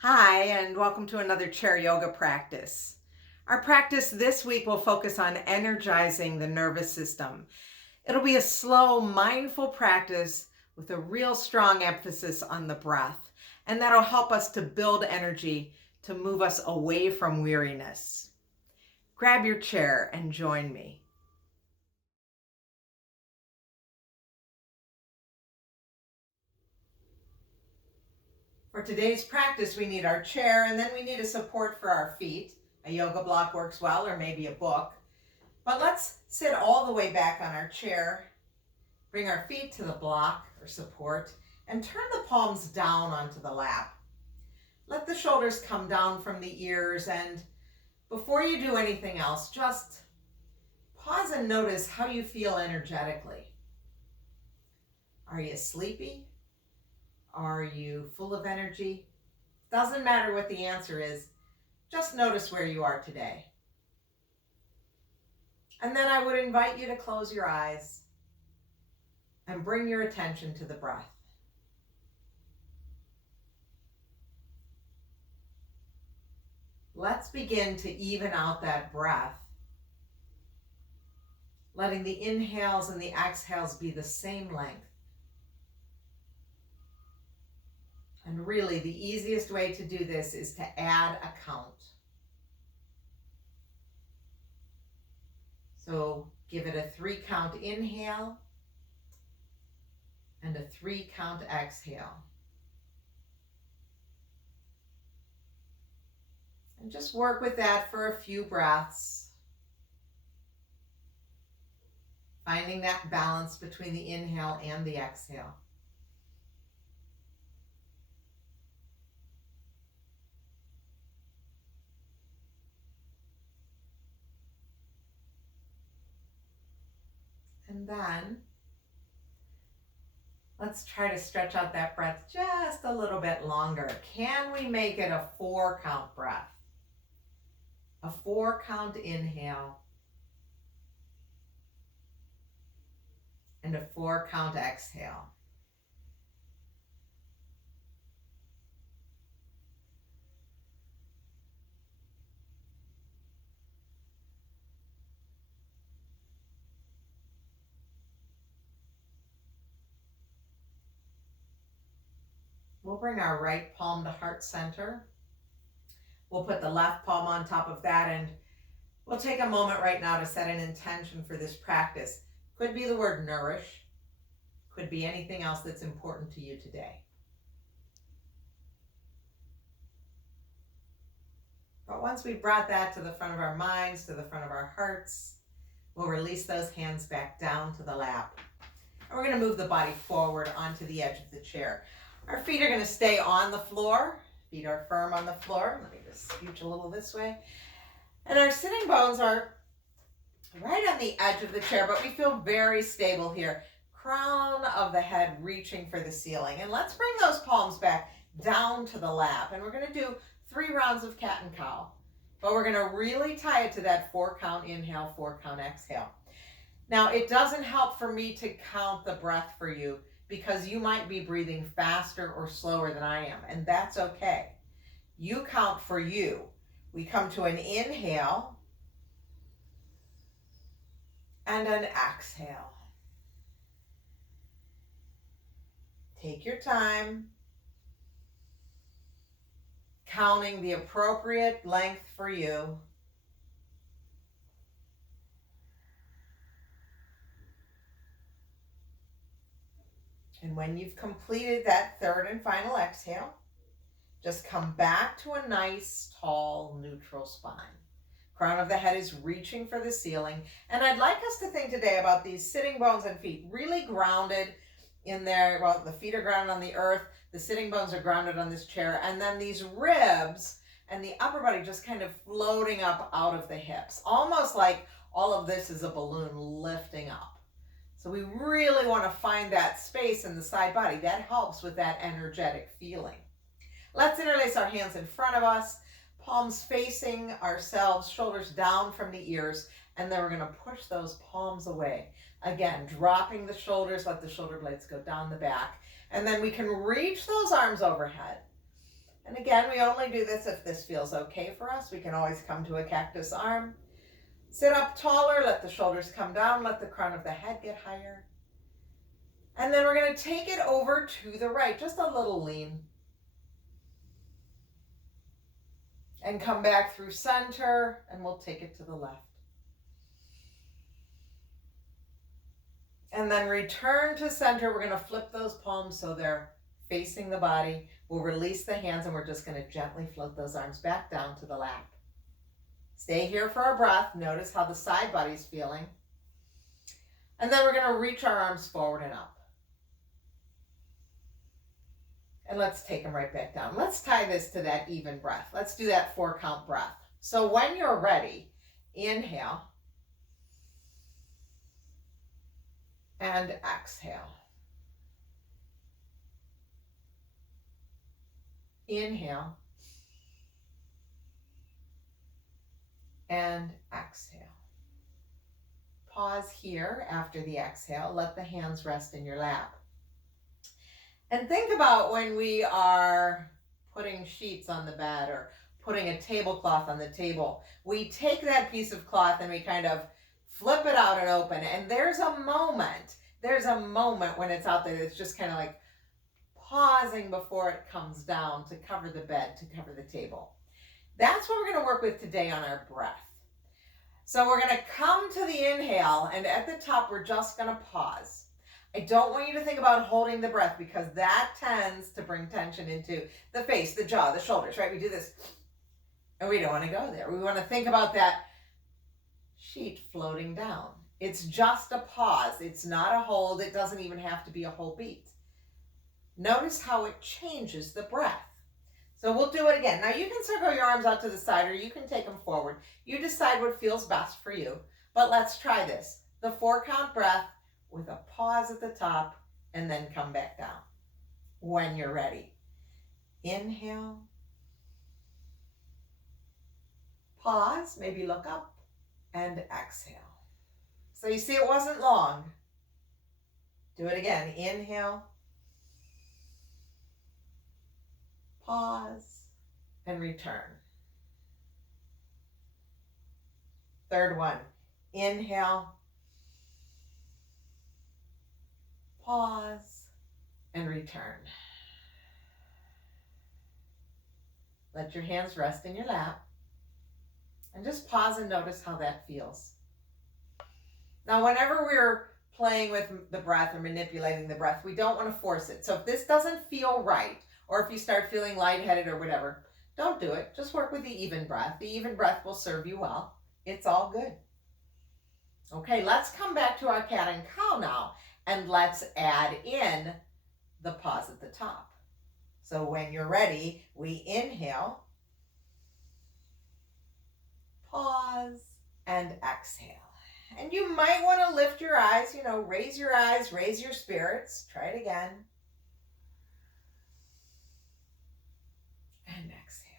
Hi, and welcome to another chair yoga practice. Our practice this week will focus on energizing the nervous system. It'll be a slow, mindful practice with a real strong emphasis on the breath, and that'll help us to build energy to move us away from weariness. Grab your chair and join me. For today's practice, we need our chair and then we need a support for our feet. A yoga block works well, or maybe a book. But let's sit all the way back on our chair, bring our feet to the block or support, and turn the palms down onto the lap. Let the shoulders come down from the ears, and before you do anything else, just pause and notice how you feel energetically. Are you sleepy? Are you full of energy? Doesn't matter what the answer is, just notice where you are today. And then I would invite you to close your eyes and bring your attention to the breath. Let's begin to even out that breath, letting the inhales and the exhales be the same length. And really, the easiest way to do this is to add a count. So give it a 3-count inhale and a 3-count exhale. And just work with that for a few breaths, finding that balance between the inhale and the exhale. And then let's try to stretch out that breath just a little bit longer. Can we make it a 4-count breath? A 4-count inhale and a 4-count exhale. We'll bring our right palm to heart center. We'll put the left palm on top of that, and we'll take a moment right now to set an intention for this practice. Could be the word nourish, could be anything else that's important to you today. But once we've brought that to the front of our minds, to the front of our hearts, we'll release those hands back down to the lap. And we're going to move the body forward onto the edge of the chair. Our feet are going to stay on the floor. Feet are firm on the floor. Let me just scooch a little this way. And our sitting bones are right on the edge of the chair, but we feel very stable here. Crown of the head reaching for the ceiling. And let's bring those palms back down to the lap. And we're going to do 3 rounds of cat and cow. But we're going to really tie it to that 4-count inhale, 4-count exhale. Now, it doesn't help for me to count the breath for you because you might be breathing faster or slower than I am, and that's okay. You count for you. We come to an inhale and an exhale. Take your time, counting the appropriate length for you. And when you've completed that 3rd and final exhale, just come back to a nice, tall, neutral spine. Crown of the head is reaching for the ceiling. And I'd like us to think today about these sitting bones and feet really grounded in there. Well, the feet are grounded on the earth. The sitting bones are grounded on this chair. And then these ribs and the upper body just kind of floating up out of the hips. Almost like all of this is a balloon lifting up. So we really want to find that space in the side body. That helps with that energetic feeling. Let's interlace our hands in front of us, palms facing ourselves, shoulders down from the ears, and then we're going to push those palms away. Again, dropping the shoulders, let the shoulder blades go down the back, and then we can reach those arms overhead. And again, we only do this if this feels okay for us. We can always come to a cactus arm. Sit up taller, let the shoulders come down, let the crown of the head get higher. And then we're going to take it over to the right, just a little lean. And come back through center, and we'll take it to the left. And then return to center. We're going to flip those palms so they're facing the body. We'll release the hands, and we're just going to gently float those arms back down to the lap. Stay here for a breath. Notice how the side body's feeling. And then we're going to reach our arms forward and up. And let's take them right back down. Let's tie this to that even breath. Let's do that 4-count breath. So when you're ready, inhale and exhale. Inhale and exhale. Pause here after the exhale. Let the hands rest in your lap. And think about when we are putting sheets on the bed or putting a tablecloth on the table. We take that piece of cloth and we kind of flip it out and open. And there's a moment when it's out there that's just kind of like pausing before it comes down to cover the bed, to cover the table. That's what we're going to work with today on our breath. So we're going to come to the inhale, and at the top, we're just going to pause. I don't want you to think about holding the breath because that tends to bring tension into the face, the jaw, the shoulders, right? We do this, and we don't want to go there. We want to think about that sheet floating down. It's just a pause. It's not a hold. It doesn't even have to be a whole beat. Notice how it changes the breath. So we'll do it again. Now you can circle your arms out to the side or you can take them forward. You decide what feels best for you. But let's try this. The 4-count breath with a pause at the top and then come back down when you're ready. Inhale. Pause, maybe look up, and exhale. So you see it wasn't long. Do it again. Inhale. Pause and return. Third one. Inhale. Pause and return. Let your hands rest in your lap and just pause and notice how that feels. Now, whenever we're playing with the breath or manipulating the breath, we don't want to force it. So if this doesn't feel right, or if you start feeling lightheaded or whatever, don't do it. Just work with the even breath. The even breath will serve you well. It's all good. Okay, let's come back to our cat and cow now, and let's add in the pause at the top. So when you're ready, we inhale, pause, and exhale. And you might want to lift your eyes, raise your eyes, raise your spirits. Try it again. And exhale.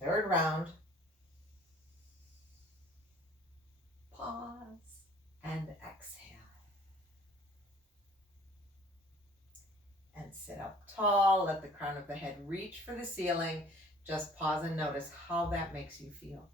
Third round. Pause and exhale. And sit up tall. Let the crown of the head reach for the ceiling. Just pause and notice how that makes you feel.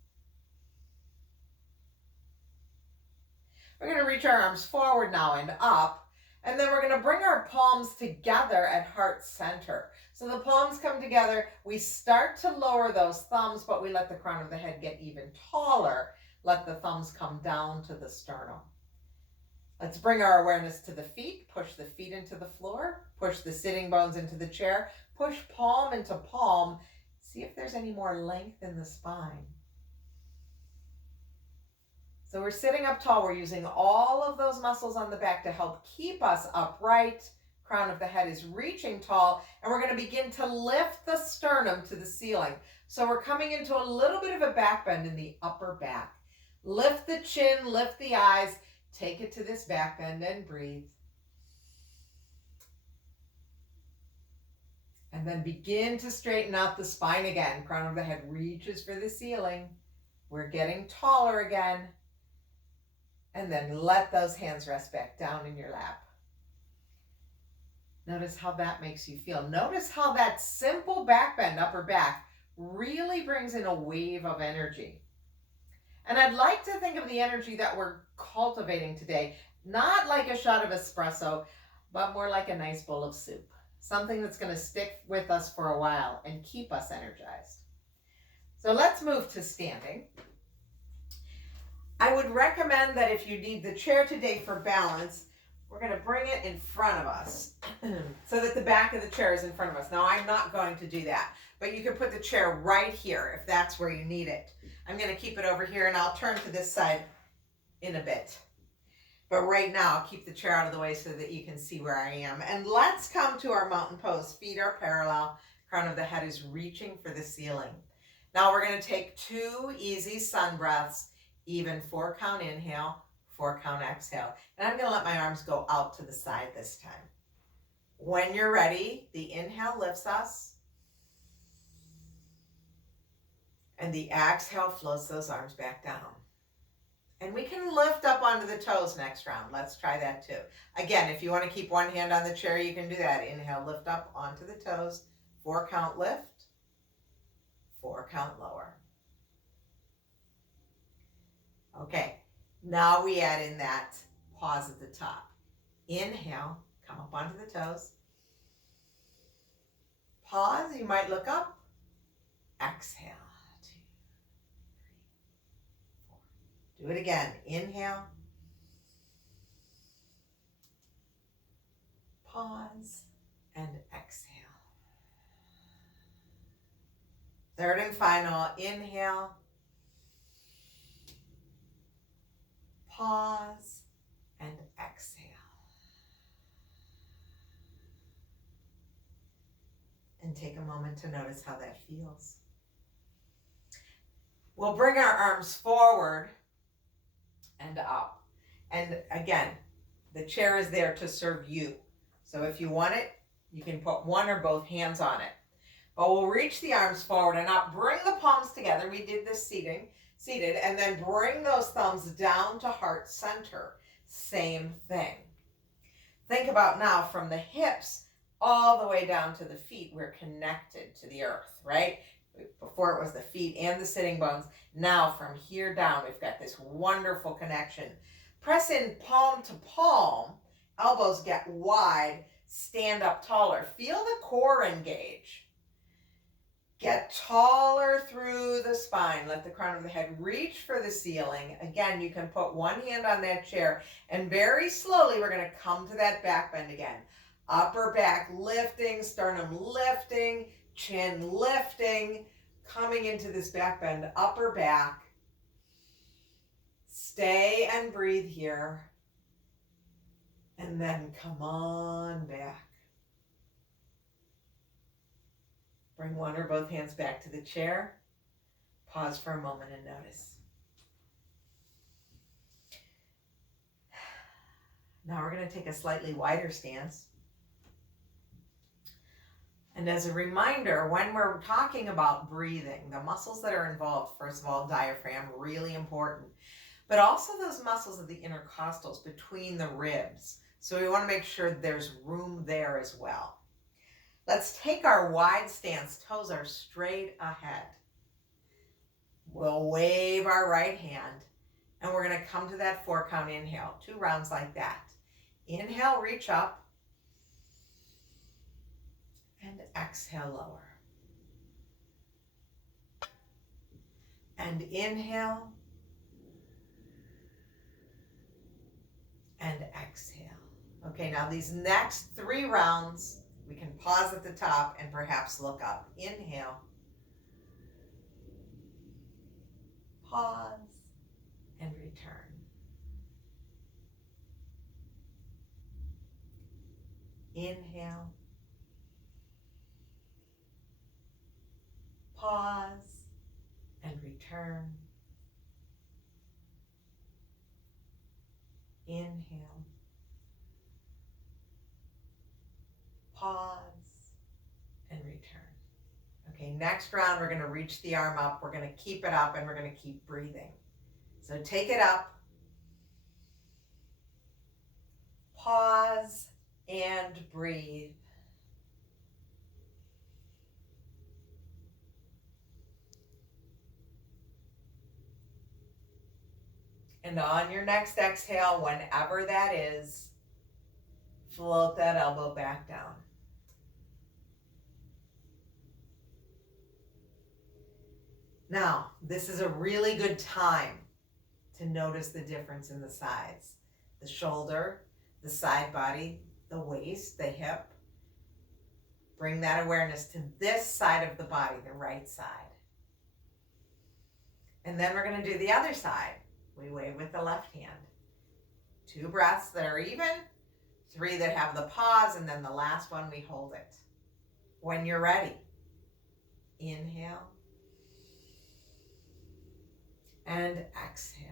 We're going to reach our arms forward now and up, and then we're going to bring our palms together at heart center. So the palms come together. We start to lower those thumbs, but we let the crown of the head get even taller. Let the thumbs come down to the sternum. Let's bring our awareness to the feet. Push the feet into the floor. Push the sitting bones into the chair. Push palm into palm. See if there's any more length in the spine. So we're sitting up tall. We're using all of those muscles on the back to help keep us upright. Crown of the head is reaching tall, and we're going to begin to lift the sternum to the ceiling. So we're coming into a little bit of a back bend in the upper back. Lift the chin, lift the eyes, take it to this back bend and breathe. And then begin to straighten out the spine again. Crown of the head reaches for the ceiling. We're getting taller again. And then let those hands rest back down in your lap. Notice how that makes you feel. Notice how that simple back bend, upper back, really brings in a wave of energy. And I'd like to think of the energy that we're cultivating today, not like a shot of espresso, but more like a nice bowl of soup. Something that's going to stick with us for a while and keep us energized. So let's move to standing. I would recommend that if you need the chair today for balance, we're going to bring it in front of us so that the back of the chair is in front of us. Now, I'm not going to do that, but you can put the chair right here if that's where you need it. I'm going to keep it over here, and I'll turn to this side in a bit. But right now, I'll keep the chair out of the way so that you can see where I am. And let's come to our mountain pose. Feet are parallel. Crown of the head is reaching for the ceiling. Now we're going to take 2 easy sun breaths, even 4 count inhale, 4 count exhale. And I'm going to let my arms go out to the side this time. When you're ready, the inhale lifts us. And the exhale floats those arms back down. And we can lift up onto the toes next round. Let's try that too. Again, if you want to keep one hand on the chair, you can do that. Inhale, lift up onto the toes. 4 count lift. 4 count lower. Okay, now we add in that pause at the top. Inhale, come up onto the toes. Pause, you might look up. Exhale. 2, 3, 4. Do it again. Inhale. Pause and exhale. Third and final. Inhale. Pause and exhale. And take a moment to notice how that feels. We'll bring our arms forward and up. And again, the chair is there to serve you. So if you want it, you can put one or both hands on it. But we'll reach the arms forward and up. Bring the palms together. We did this seated. And then bring those thumbs down to heart center. Same thing. Think about now from the hips all the way down to the feet, we're connected to the earth, right? Before it was the feet and the sitting bones. Now from here down, we've got this wonderful connection. Press in palm to palm. Elbows get wide. Stand up taller. Feel the core engage. Get taller through the spine. Let the crown of the head reach for the ceiling. Again, you can put one hand on that chair. And very slowly, we're going to come to that back bend again. Upper back lifting, sternum lifting, chin lifting. Coming into this back bend, upper back. Stay and breathe here. And then come on back. Bring one or both hands back to the chair. Pause for a moment and notice. Now we're going to take a slightly wider stance. And as a reminder, when we're talking about breathing, the muscles that are involved, first of all, diaphragm, really important, but also those muscles of the intercostals between the ribs. So we want to make sure there's room there as well. Let's take our wide stance. Toes are straight ahead. We'll wave our right hand, and we're going to come to that 4 count inhale. 2 rounds like that. Inhale, reach up. And exhale, lower. And inhale. And exhale. Okay, now these next 3 rounds, we can pause at the top and perhaps look up. Inhale. Pause and return. Inhale. Pause and return. Inhale. Pause and return. Okay, next round, we're going to reach the arm up. We're going to keep it up and we're going to keep breathing. So take it up. Pause and breathe. And on your next exhale, whenever that is, float that elbow back down. Now, this is a really good time to notice the difference in the sides. The shoulder, the side body, the waist, the hip. Bring that awareness to this side of the body, the right side. And then we're going to do the other side. We wave with the left hand. 2 breaths that are even, 3 that have the pause, and then the last one we hold it. When you're ready, inhale and exhale.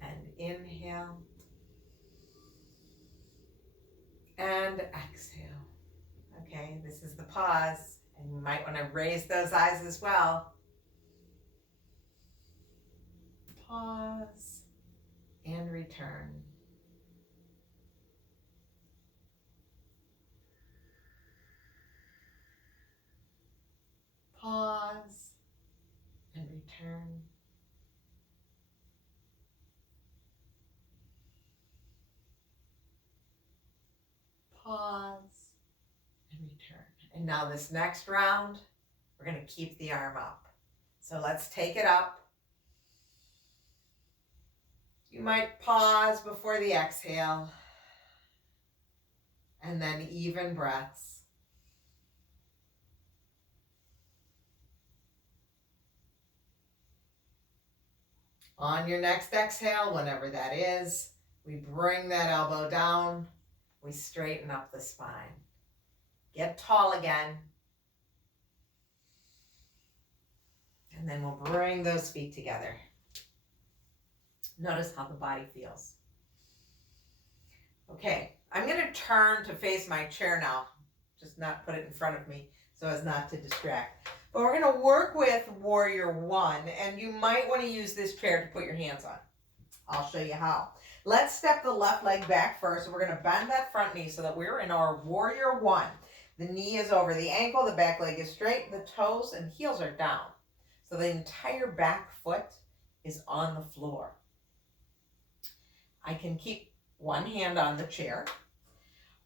And inhale and exhale. Okay, this is the pause, and you might want to raise those eyes as well. Pause and return. Pause and return. Pause and return. And now this next round, we're going to keep the arm up. So let's take it up. You might pause before the exhale. And then even breaths. On your next exhale, whenever that is, we bring that elbow down. We straighten up the spine. Get tall again. And then we'll bring those feet together. Notice how the body feels. Okay, I'm going to turn to face my chair now. Just not put it in front of me so as not to distract. But we're going to work with Warrior 1, and you might want to use this chair to put your hands on. I'll show you how. Let's step the left leg back first. We're going to bend that front knee so that we're in our Warrior 1. The knee is over the ankle, the back leg is straight, the toes and heels are down. So the entire back foot is on the floor. I can keep one hand on the chair,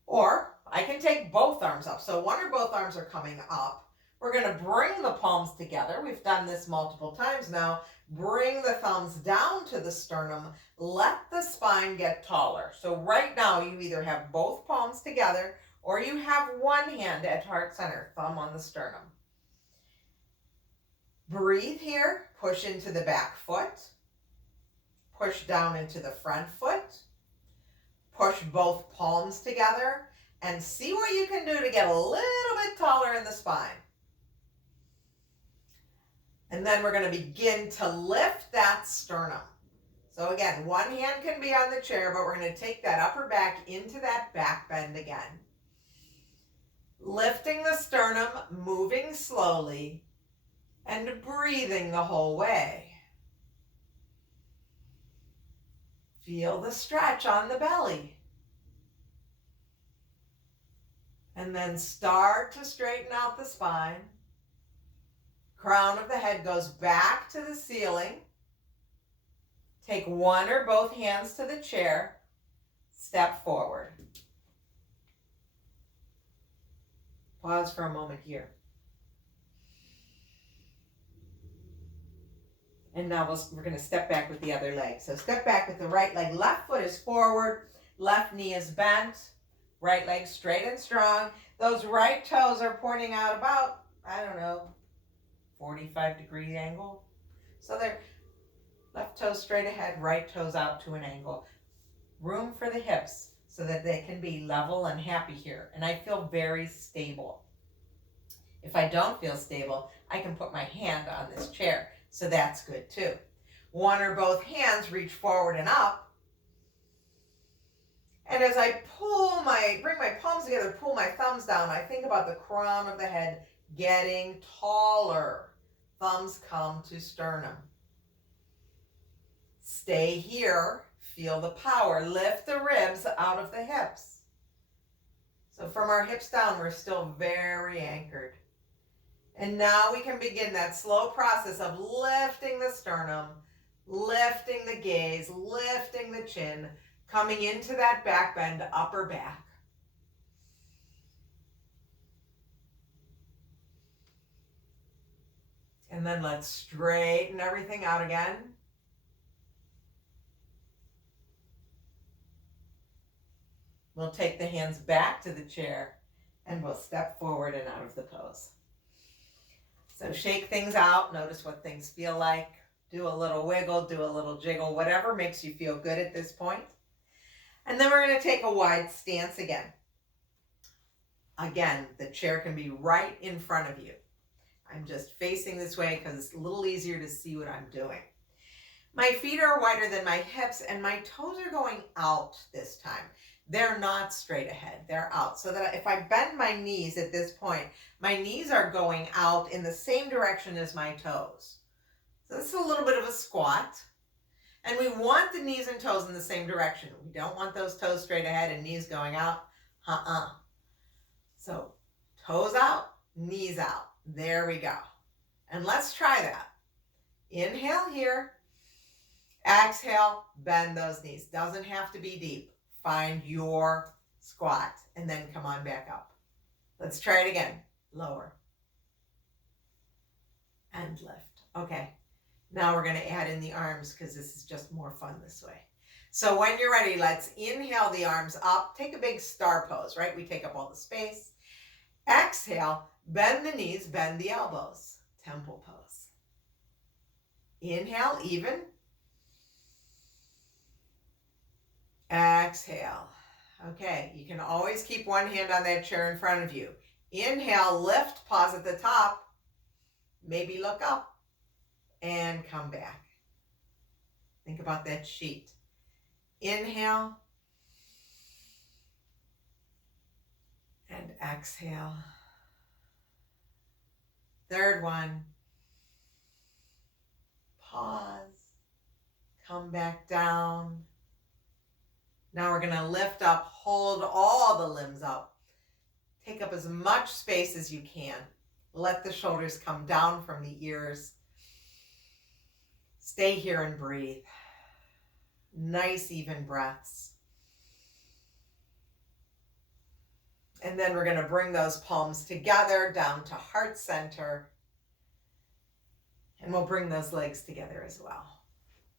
or I can take both arms up. So one or both arms are coming up. We're going to bring the palms together. We've done this multiple times now. Bring the thumbs down to the sternum. Let the spine get taller. So right now you either have both palms together or you have one hand at heart center, thumb on the sternum. Breathe here. Push into the back foot. Push down into the front foot. Push both palms together and see what you can do to get a little bit taller in the spine. And then we're going to begin to lift that sternum. So again, one hand can be on the chair, but we're going to take that upper back into that back bend again. Lifting the sternum, moving slowly, and breathing the whole way. Feel the stretch on the belly. And then start to straighten out the spine. Crown of the head goes back to the ceiling. Take one or both hands to the chair. Step forward. Pause for a moment here. And now we're going to step back with the other leg. So step back with the right leg. Left foot is forward. Left knee is bent. Right leg straight and strong. Those right toes are pointing out about, 45-degree angle. So they're left toes straight ahead, right toes out to an angle. Room for the hips so that they can be level and happy here. And I feel very stable. If I don't feel stable, I can put my hand on this chair. So that's good too. One or both hands reach forward and up. And as I bring my palms together, pull my thumbs down, I think about the crown of the head getting taller. Thumbs come to sternum. Stay here. Feel the power. Lift the ribs out of the hips. So from our hips down, we're still very anchored. And now we can begin that slow process of lifting the sternum, lifting the gaze, lifting the chin, coming into that back bend, upper back. And then let's straighten everything out again. We'll take the hands back to the chair and we'll step forward and out of the pose. So shake things out. Notice what things feel like. Do a little wiggle, do a little jiggle, whatever makes you feel good at this point. And then we're going to take a wide stance again. Again, the chair can be right in front of you. I'm just facing this way because it's a little easier to see what I'm doing. My feet are wider than my hips and my toes are going out this time. They're not straight ahead, they're out. So that if I bend my knees at this point, my knees are going out in the same direction as my toes. So this is a little bit of a squat. And we want the knees and toes in the same direction. We don't want those toes straight ahead and knees going out. So toes out, knees out. There we go. And let's try that. Inhale here. Exhale, bend those knees. Doesn't have to be deep. Find your squat and then come on back up. Let's try it again. Lower. And lift. Okay. Now we're going to add in the arms because this is just more fun this way. So when you're ready, let's inhale the arms up. Take a big star pose, right? We take up all the space. Exhale, bend the knees, bend the elbows. Temple pose. Inhale, even. Exhale. Okay, you can always keep one hand on that chair in front of you. Inhale, lift, pause at the top. Maybe look up and come back. Think about that sheet. Inhale and exhale. Third one. Pause. Come back down. Now we're going to lift up, hold all the limbs up. Take up as much space as you can. Let the shoulders come down from the ears. Stay here and breathe. Nice even breaths. And then we're going to bring those palms together down to heart center. And we'll bring those legs together as well.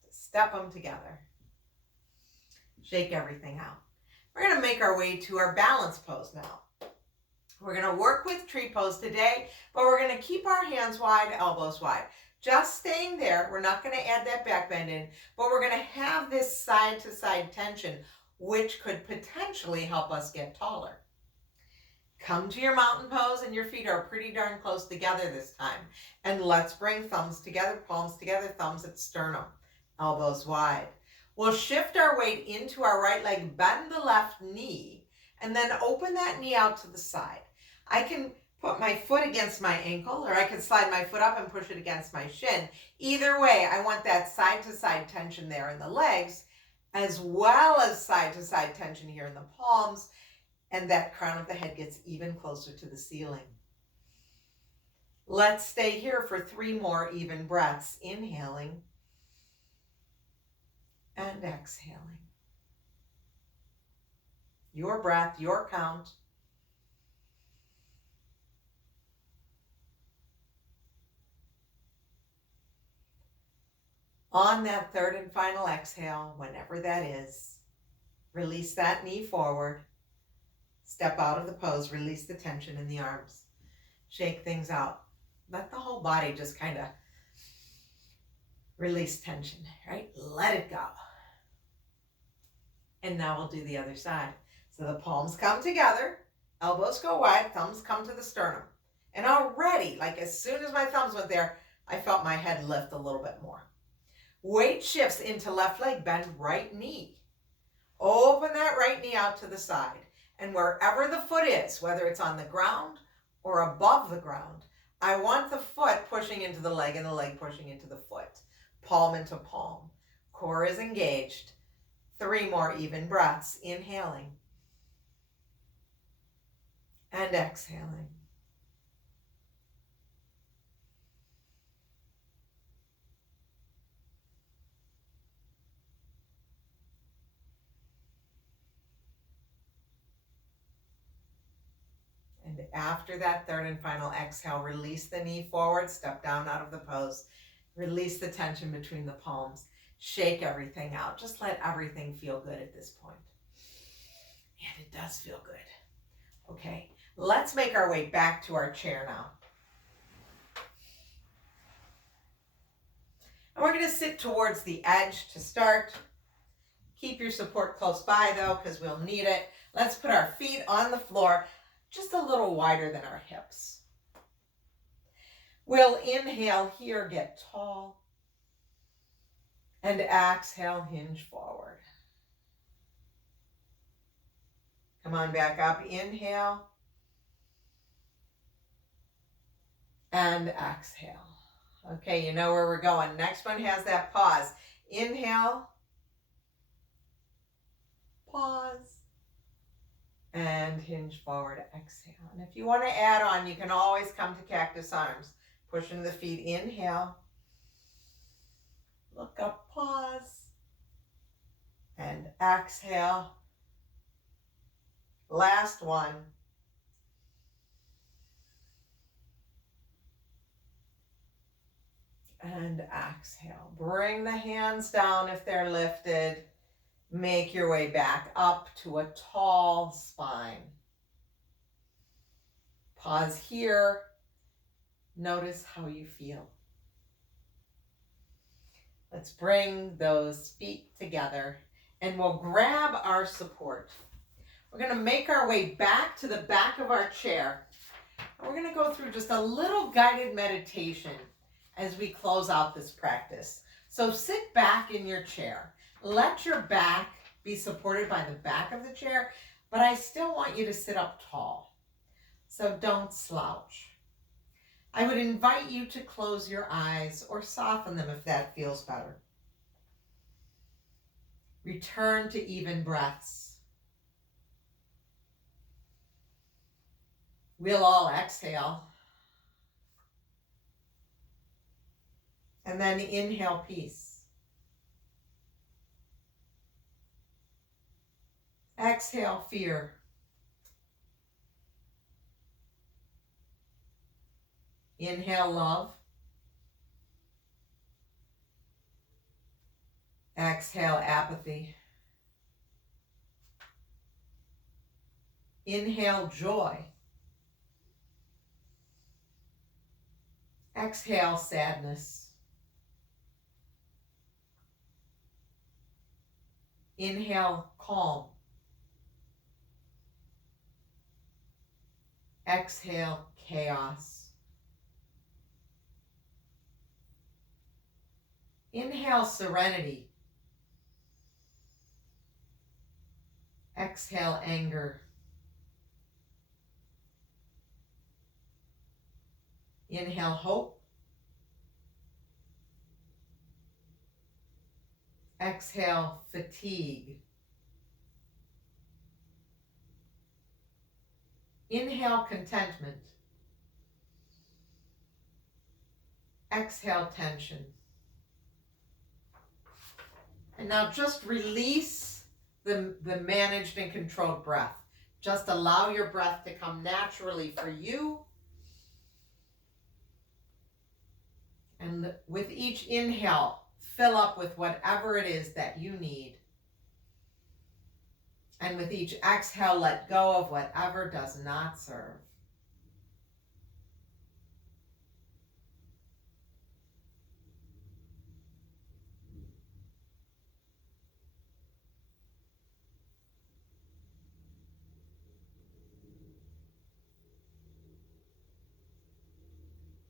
Step them together. Shake everything out. We're going to make our way to our balance pose now. We're going to work with tree pose today, but we're going to keep our hands wide, elbows wide. Just staying there. We're not going to add that back bend in, but we're going to have this side to side tension, which could potentially help us get taller. Come to your mountain pose and your feet are pretty darn close together this time. And let's bring thumbs together, palms together, thumbs at sternum, elbows wide. We'll shift our weight into our right leg, bend the left knee, and then open that knee out to the side. I can put my foot against my ankle, or I can slide my foot up and push it against my shin. Either way, I want that side-to-side tension there in the legs, as well as side-to-side tension here in the palms, and that crown of the head gets even closer to the ceiling. Let's stay here for 3 more even breaths. Inhaling and exhaling. Your breath, your count. On that third and final exhale, whenever that is, release that knee forward. Step out of the pose, release the tension in the arms. Shake things out. Let the whole body just kind of release tension, right? Let it go. And now we'll do the other side. So the palms come together, elbows go wide, thumbs come to the sternum. And already, like as soon as my thumbs went there, I felt my head lift a little bit more. Weight shifts into left leg, bend right knee. Open that right knee out to the side. And wherever the foot is, whether it's on the ground or above the ground, I want the foot pushing into the leg and the leg pushing into the foot. Palm into palm. Core is engaged. 3 more even breaths. Inhaling and exhaling. after that third and final exhale, release the knee forward, step down out of the pose. Release the tension between the palms. Shake everything out. Just let everything feel good at this point. And it does feel good. Okay, let's make our way back to our chair now. And we're going to sit towards the edge to start. Keep your support close by though, because we'll need it. Let's put our feet on the floor just a little wider than our hips. We'll inhale here, get tall. And exhale, hinge forward. Come on back up, inhale. And exhale. Okay, you know where we're going. Next one has that pause. Inhale. Pause. And hinge forward, exhale. And if you want to add on, you can always come to cactus arms. Pushing the feet, inhale. Look up, pause. And exhale. Last one. And exhale. Bring the hands down if they're lifted. Make your way back up to a tall spine. Pause here. Notice how you feel. Let's bring those feet together and we'll grab our support. We're going to make our way back to the back of our chair. We're going to go through just a little guided meditation as we close out this practice. So sit back in your chair. Let your back be supported by the back of the chair, but I still want you to sit up tall. So don't slouch. I would invite you to close your eyes or soften them if that feels better. Return to even breaths. We'll all exhale. And then inhale peace. Exhale fear. Inhale love. Exhale apathy. Inhale joy. Exhale sadness. Inhale calm. Exhale chaos. Inhale serenity. Exhale anger. Inhale hope. Exhale fatigue. Inhale contentment. Exhale tension. And now just release the managed and controlled breath. Just allow your breath to come naturally for you. And with each inhale, fill up with whatever it is that you need. And with each exhale, let go of whatever does not serve.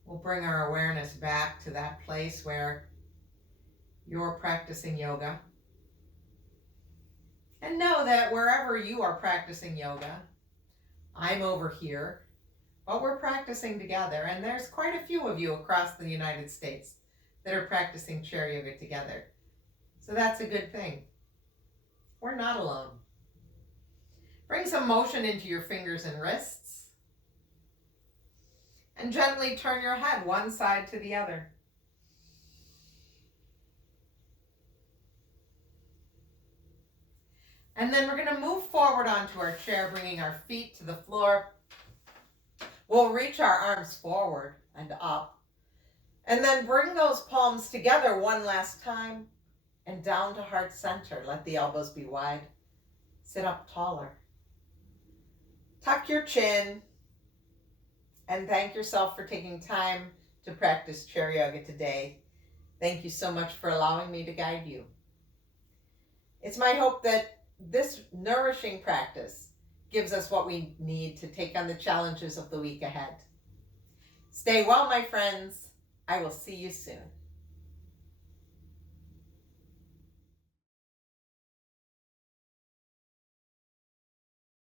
We'll bring our awareness back to that place where you're practicing yoga. And know that wherever you are practicing yoga, I'm over here, but we're practicing together. And there's quite a few of you across the United States that are practicing chair yoga together. So that's a good thing. We're not alone. Bring some motion into your fingers and wrists. And gently turn your head one side to the other. And then we're going to move forward onto our chair, bringing our feet to the floor. We'll reach our arms forward and up, and then bring those palms together one last time and down to heart center. Let the elbows be wide. Sit up taller. Tuck your chin and thank yourself for taking time to practice chair yoga today. Thank you so much for allowing me to guide you. It's my hope that this nourishing practice gives us what we need to take on the challenges of the week ahead. Stay well, my friends. I will see you soon.